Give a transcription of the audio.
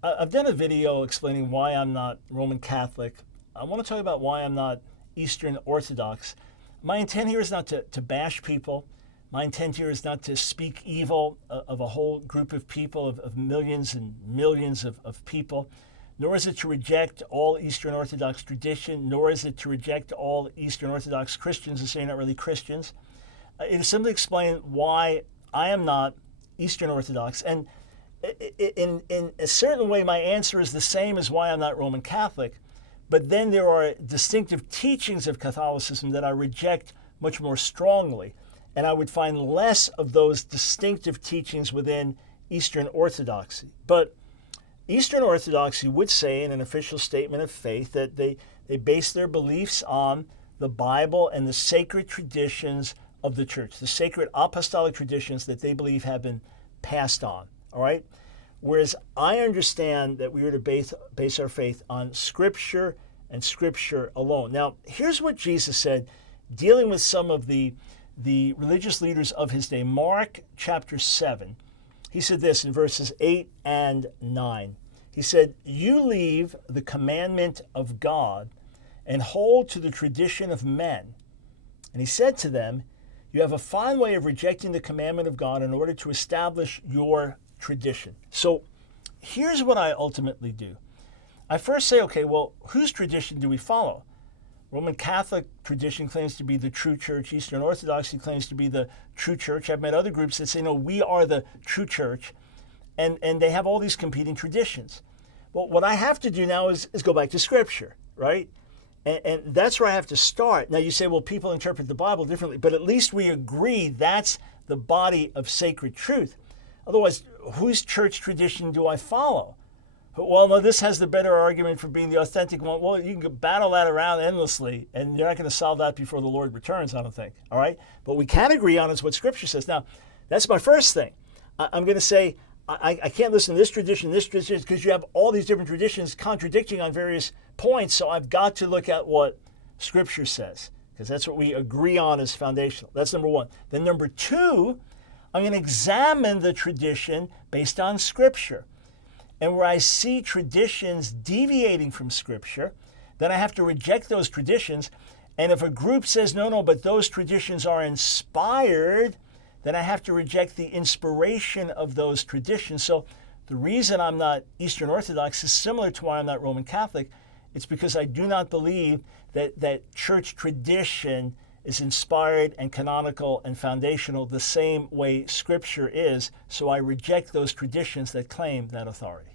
I've done a video explaining why I'm not Roman Catholic. I want to talk about why I'm not Eastern Orthodox. My intent here is not to bash people. My intent here is not to speak evil of a whole group of people, of millions and millions of people, nor is it to reject all Eastern Orthodox tradition, nor is it to reject all Eastern Orthodox Christians and say you're not really Christians. It is simply explain why I am not Eastern Orthodox. And in a certain way, my answer is the same as why I'm not Roman Catholic. But then there are distinctive teachings of Catholicism that I reject much more strongly. And I would find less of those distinctive teachings within Eastern Orthodoxy. But Eastern Orthodoxy would say in an official statement of faith that they base their beliefs on the Bible and the sacred traditions of the church, the sacred apostolic traditions that they believe have been passed on. All right? Whereas I understand that we are to base our faith on Scripture and Scripture alone. Now, here's what Jesus said dealing with some of the religious leaders of his day. Mark chapter 7. He said this in verses 8 and 9. He said, "You leave the commandment of God and hold to the tradition of men." And he said to them, "You have a fine way of rejecting the commandment of God in order to establish your tradition." So here's what I ultimately do. I first say, okay, well, whose tradition do we follow? Roman Catholic tradition claims to be the true church. Eastern Orthodoxy claims to be the true church. I've met other groups that say, no, we are the true church. And they have all these competing traditions. Well, what I have to do now is go back to Scripture, right? And that's where I have to start. Now you say, well, people interpret the Bible differently, but at least we agree that's the body of sacred truth. Otherwise, whose church tradition do I follow? Well, no, this has the better argument for being the authentic one. Well, you can battle that around endlessly, and you're not going to solve that before the Lord returns, I don't think. All right? But we can agree on is what Scripture says. Now, that's my first thing. I'm going to say, I can't listen to this tradition, because you have all these different traditions contradicting on various points, so I've got to look at what Scripture says, because that's what we agree on as foundational. That's number one. Then number two, I'm going to examine the tradition based on Scripture. And where I see traditions deviating from Scripture, then I have to reject those traditions. And if a group says, no, but those traditions are inspired, then I have to reject the inspiration of those traditions. So the reason I'm not Eastern Orthodox is similar to why I'm not Roman Catholic. It's because I do not believe that church tradition is inspired and canonical and foundational the same way Scripture is, so I reject those traditions that claim that authority.